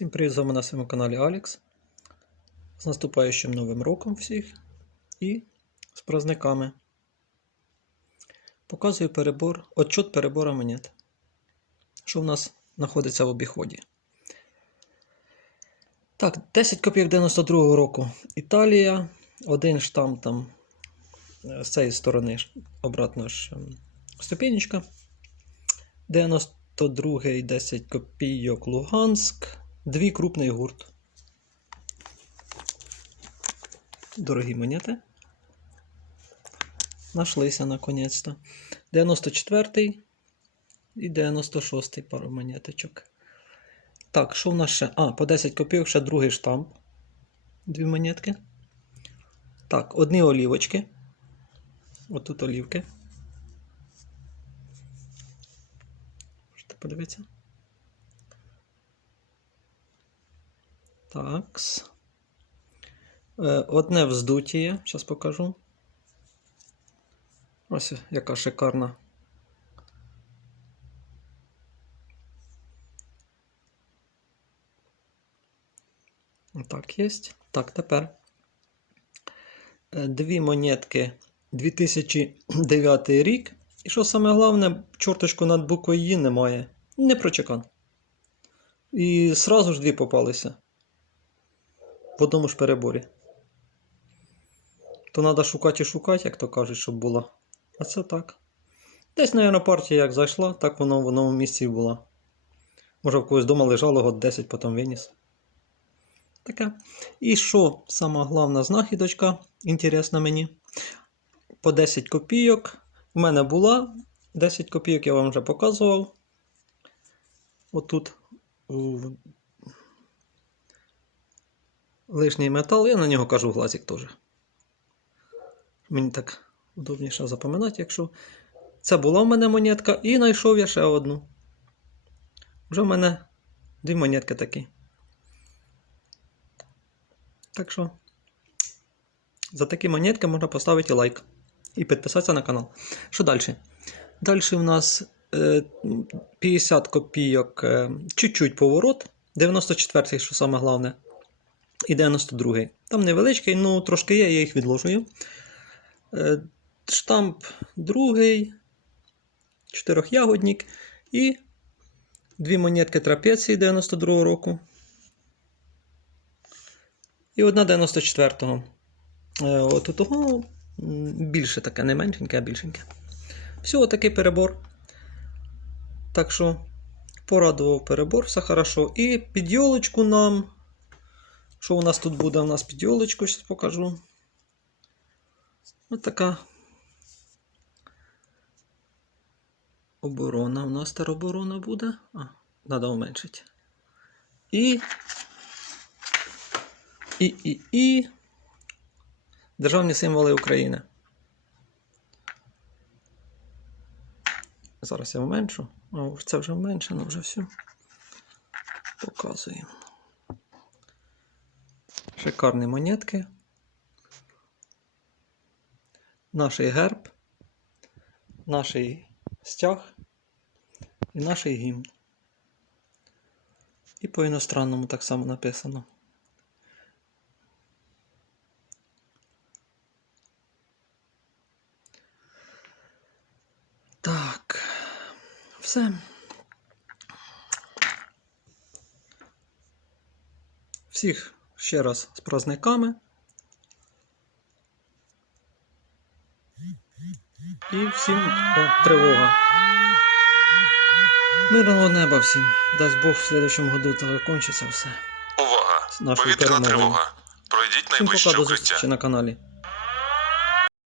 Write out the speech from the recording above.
Всім привіт, з вами на своєму каналі Алекс. З наступаючим новим роком всіх і з праздниками. Показую перебор, отчет перебора монет. Що в нас знаходиться в обіході. Так, 10 копійок 92 року Італія, один штамп там е, з цієї сторони обратно ж ступенечка. 92 10 копійок Луганськ. Дві крупний гурт. Дорогі монети. Нашлися наконець-то. 94 і 96 пару монеточок. Так, що в нас ще? А, по 10 копійок ще другий штамп. Дві монетки. Так, одні олівочки. Отут олівки. Можете подивитися. Такс. Е, Одне вздутіє, зараз покажу. Ось яка шикарна. Так, є. Так, тепер. Е, Дві монетки 2009 рік. І що саме головне, чорточку над буквою «І» немає. Не прочекан. І сразу ж дві попалися в одному ж переборі. То треба шукати і шукати, як то кажуть, щоб було. А це так. Десь, мабуть, партія як зайшла, так воно в одному місці і була. Може, в когось вдома лежало год 10, потім виніс. Таке. І що сама головна знахідочка, інтересна мені. По 10 копійок. У мене була 10 копійок, я вам вже показував. Отут в лишній метал, я на нього кажу глазик теж. Мені так удобніше запам'ятати, якщо. Це була в мене монетка, і знайшов я ще одну. Вже в мене дві монетки такі. Так що, за такі монетки можна поставити лайк і підписатися на канал. Що далі? Далі у нас е, 50 копійок, е, чуть-чуть поворот. 94-й, що саме головне. І 92-й. Там невеличкий, ну трошки є, я їх відложую. Е, Штамп другий, чотирьохягодник і дві монетки трапеції 92 року. І одна 94-го. Е, От у того більше таке, не меншеньке, а більшеньке. Всього такий перебор. Так що порадував перебор, все хорошо. І під йолочку нам. Що у нас тут буде? У нас під йолочку, зараз покажу. Ось така оборона. У нас тероборона буде. А, треба уменшити. І. І, і, і. Державні символи України. Зараз я вменшу. О, це вже вменшено, вже все. Показуємо. Шикарні монетки. Наш герб, наш стяг і наш гімн. І по іностранному так само написано. Так, все. Всіх ще раз з праздниками. І всім о, тривога. Мирного неба всім. Дасть Бог в следующем году закончиться все. Увага! Повітряна тривога. Пройдіть найближче укриття. зустрічі на каналі.